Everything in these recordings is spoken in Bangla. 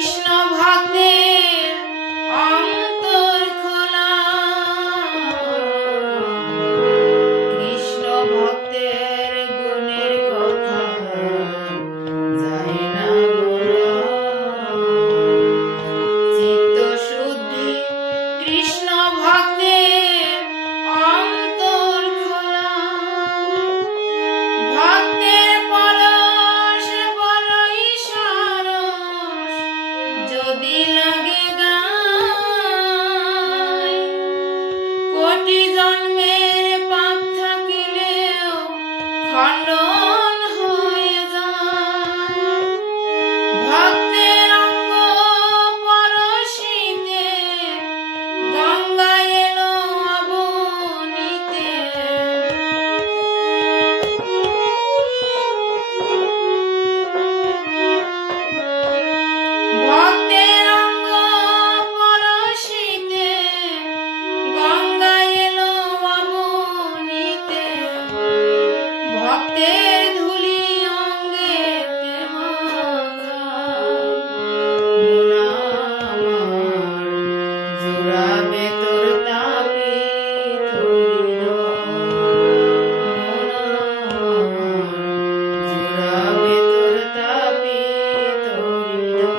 কৃষ্ণ ভক্তের অন্তর খোলা, কৃষ্ণ ভক্তের গুণের কথা যায় না বলা। চিত্ত শুদ্ধি কৃষ্ণ ভক্তের অন্তর খোলা, ভক্তের পরশ বড়ই সরস, যদি লাগে গায় কোটি জন্মের পাপ থাকিলেও খণ্ডন হয়ে যায়। ভক্তের অঙ্গ পরশিতে গঙ্গা এলো অবনীতে, ভক্তের অঙ্গ পরশিতে গঙ্গা এলো অবনীতে, ভক্তের ধুলি অঙ্গেতে মাখায়। মন আমার জুড়াবে তোর তাপিত হৃদয়, মন আমার জুড়াবে তোর তাপিত হৃদয়।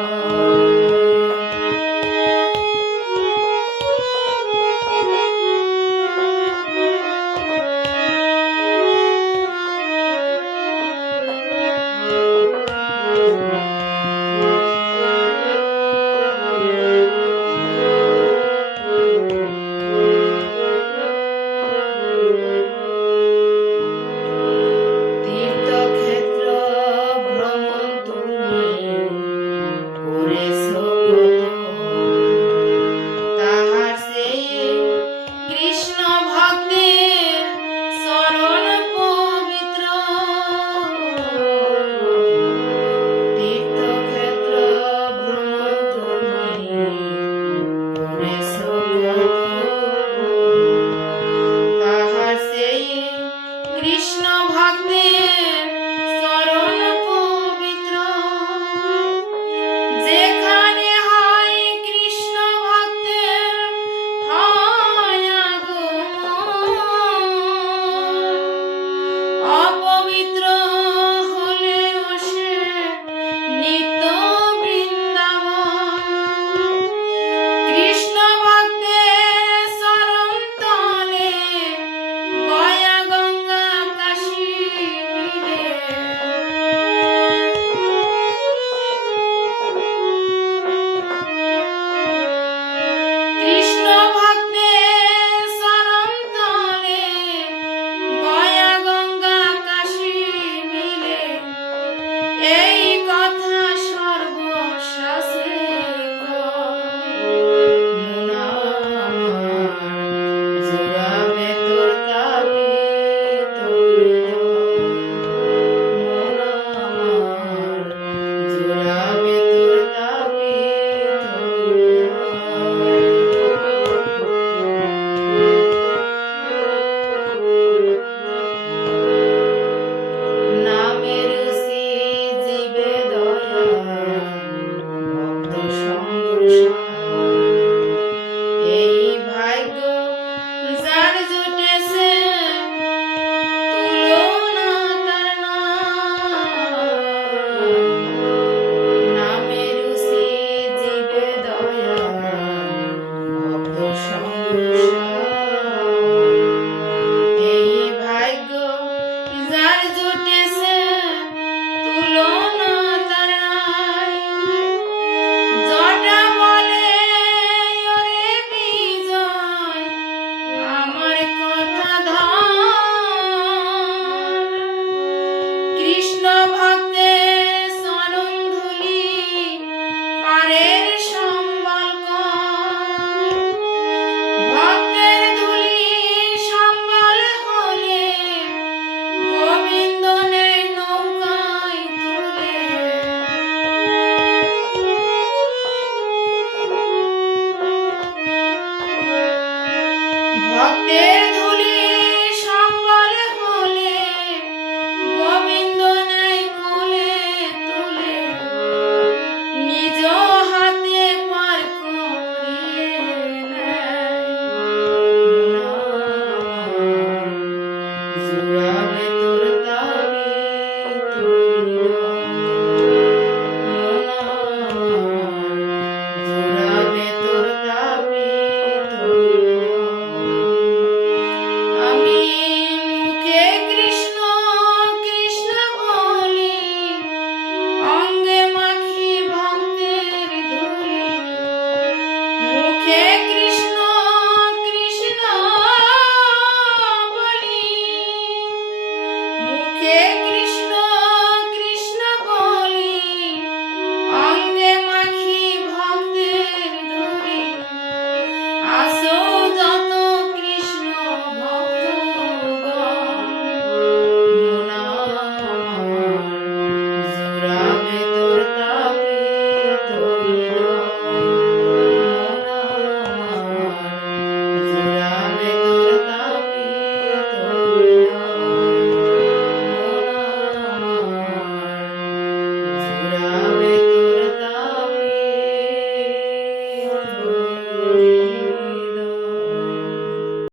তীর্থক্ষেত্র ভ্রমণ তুমি করেছ কত, তাহার সেই কৃষ্ণ ভক্তের চরণ পবিত্র। তীর্থক্ষেত্র ভ্রমণ তুমি করেছ কত, তাহার সেই কৃষ্ণ ভক্তের চরণ পবিত্র। যেখানে হয় কৃষ্ণ ভক্তের হয় আগমন, অপবিত্র হলেও সে নিত্য বৃন্দাবন। কৃষ্ণ ভক্তের চরণ তলে গয়া গঙ্গা কাশী মিলে, কৃষ্ণ ভক্তের চরণ তলে গয়া গঙ্গা কাশী মিলে। এই কথা সর্বশাস্ত্রে কয়। মন আমার জুড়াবে তোর তাপিত হৃদয়, মন আমার জুড়াবে তোর তাপিত হৃদয়। নামে রুচি জীবে দয়া, ভক্ত সঙ্গ